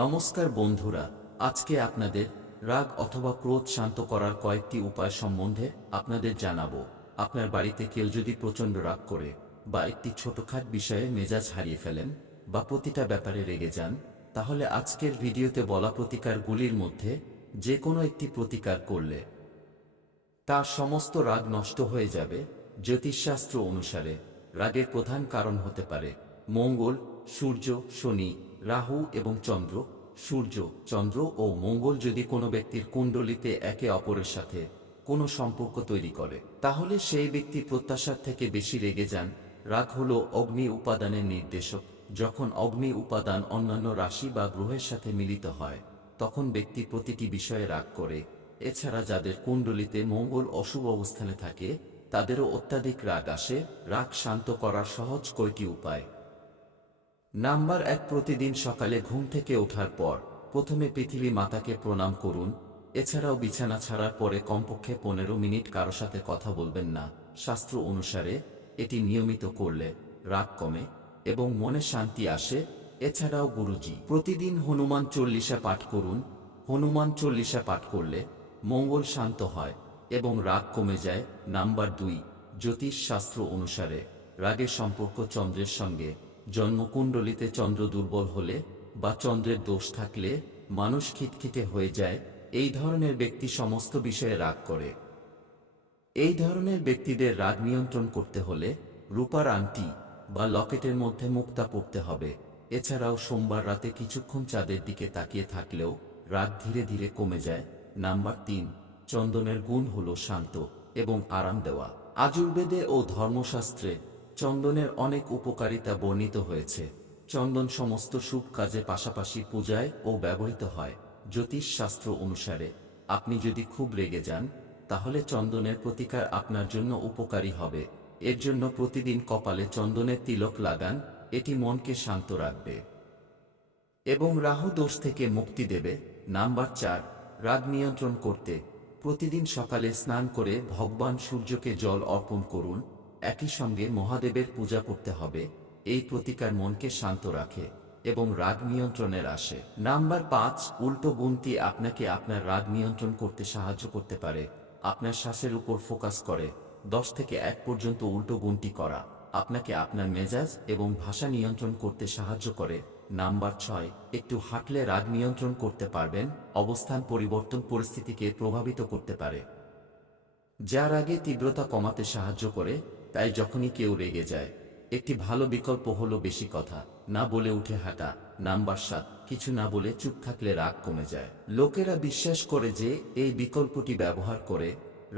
নমস্কার বন্ধুরা, আজকে আপনাদের রাগ অথবা ক্রোধ শান্ত করার কয়েকটি উপায় সম্বন্ধে আপনাদের জানাবো। আপনার বাড়িতে কেউ যদি প্রচণ্ড রাগ করে বা একটি ছোটখাট বিষয়ে মেজাজ হারিয়ে ফেলেন বা প্রতিটা ব্যাপারে রেগে যান, তাহলে আজকের ভিডিওতে বলা প্রতিকারগুলির মধ্যে যে কোনো একটি প্রতিকার করলে তার সমস্ত রাগ নষ্ট হয়ে যাবে। জ্যোতিষশাস্ত্র অনুসারে রাগের প্রধান কারণ হতে পারে মঙ্গল, সূর্য, শনি, রাহু এবং চন্দ্র। সূর্য, চন্দ্র ও মঙ্গল যদি কোনো ব্যক্তির কুণ্ডলিতে একে অপরের সাথে কোনো সম্পর্ক তৈরি করে, তাহলে সেই ব্যক্তি প্রত্যাশার থেকে বেশি রেগে যান। রাগ হল অগ্নি উপাদানের নির্দেশক। যখন অগ্নি উপাদান অন্যান্য রাশি বা গ্রহের সাথে মিলিত হয়, তখন ব্যক্তি প্রতিটি বিষয়ে রাগ করে। এছাড়া যাদের কুণ্ডলিতে মঙ্গল অশুভ অবস্থানে থাকে, তাদেরও অত্যাধিক রাগ আসে। রাগ শান্ত করার সহজ কয়টি উপায়। নাম্বার 1, প্রতিদিন সকালে ঘুম থেকে ওঠার পর প্রথমে পৃথিবী মাতাকে প্রণাম করুন। এছাড়াও বিছানা ছাড়ার পরে কমপক্ষে 15 মিনিট কারো সাথে কথা বলবেন না। শাস্ত্র অনুসারে এটি নিয়মিত করলে রাগ কমে এবং মনে শান্তি আসে। এছাড়াও গুরুজি, প্রতিদিন হনুমান চল্লিশা পাঠ করুন। হনুমান চল্লিশা পাঠ করলে মঙ্গল শান্ত হয় এবং রাগ কমে যায়। নাম্বার 2, জ্যোতিষ শাস্ত্র অনুসারে রাগের সম্পর্ক চন্দ্রের সঙ্গে। জন্মকুণ্ডলিতে চন্দ্র দুর্বল হলে বা চন্দ্রের দোষ থাকলে মানুষ খিটখিটে হয়ে যায়। এই ধরনের ব্যক্তি সমস্ত বিষয়ে রাগ করে। এই ধরনের ব্যক্তিদের রাগ নিয়ন্ত্রণ করতে হলে রূপার আংটি বা লকেটের মধ্যে মুক্তা পড়তে হবে। এছাড়াও সোমবার রাতে কিছুক্ষণ চাঁদের দিকে তাকিয়ে থাকলেও রাগ ধীরে ধীরে কমে যায়। নাম্বার 3, চন্দনের গুণ হল শান্ত এবং আরাম দেওয়া। আযুর্বেদে ও ধর্মশাস্ত্রে চন্দনের অনেক উপকারিতা বর্ণিত হয়েছে। চন্দন সমস্ত শুভ কাজে পাশাপাশি পূজায় ও ব্যবহৃত হয়। জ্যোতিষ শাস্ত্র অনুসারে আপনি যদি খুব রেগে যান, তাহলে চন্দনের প্রতিকার আপনার জন্য উপকারী হবে। এর জন্য প্রতিদিন কপালে চন্দনের তিলক লাগান। এটি মনকে শান্ত রাখবে এবং রাহু দোষ থেকে মুক্তি দেবে। নাম্বার 4, রাগ নিয়ন্ত্রণ করতে প্রতিদিন সকালে স্নান করে ভগবান সূর্যকে জল অর্পণ করুন। একই সঙ্গে মহাদেবের পূজা করতে হবে। এই প্রতিকার মনকে শান্ত রাখে এবং রাগ নিয়ন্ত্রণের আসে। নাম্বার 5, উল্টো গুণটি আপনাকে আপনার রাগ নিয়ন্ত্রণ করতে সাহায্য করতে পারে। আপনার শ্বাসের উপর ফোকাস করে 10 থেকে 1 পর্যন্ত উল্টো গুণটি করা আপনাকে আপনার মেজাজ এবং ভাষা নিয়ন্ত্রণ করতে সাহায্য করে। নাম্বার 6, একটু হাঁটলে রাগ নিয়ন্ত্রণ করতে পারবেন। অবস্থান পরিবর্তন পরিস্থিতিকে প্রভাবিত করতে পারে, যা রাগে তীব্রতা কমাতে সাহায্য করে। তাই যখনই কেউ রেগে যায়, একটি ভালো বিকল্প হলো বেশি কথা না বলে উঠে হাঁটা। নাম্বার 7, কিছু না বলে চুপ থাকলে রাগ কমে যায়। লোকেরা বিশ্বাস করে যে এই বিকল্পটি ব্যবহার করে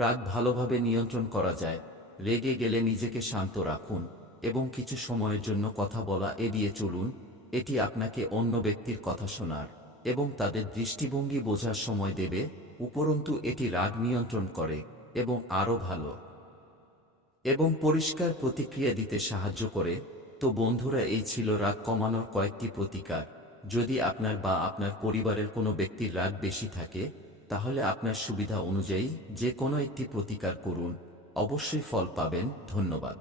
রাগ ভালোভাবে নিয়ন্ত্রণ করা যায়। রেগে গেলে নিজেকে শান্ত রাখুন এবং কিছু সময়ের জন্য কথা বলা এড়িয়ে চলুন। এটি আপনাকে অন্য ব্যক্তির কথা শোনার এবং তাদের দৃষ্টিভঙ্গি বোঝার সময় দেবে। উপরন্তু এটি রাগ নিয়ন্ত্রণ করে এবং আরও ভালো এবং পরিষ্কার প্রতিক্রিয়া দিতে সাহায্য করে। তো বন্ধুরা, এই ছিল রাগ কমানোর কয়েকটি প্রতিকার। যদি আপনার বা আপনার পরিবারের কোনো ব্যক্তির রাগ বেশি থাকে, তাহলে আপনার সুবিধা অনুযায়ী যে কোনো একটি প্রতিকার করুন, অবশ্যই ফল পাবেন। ধন্যবাদ।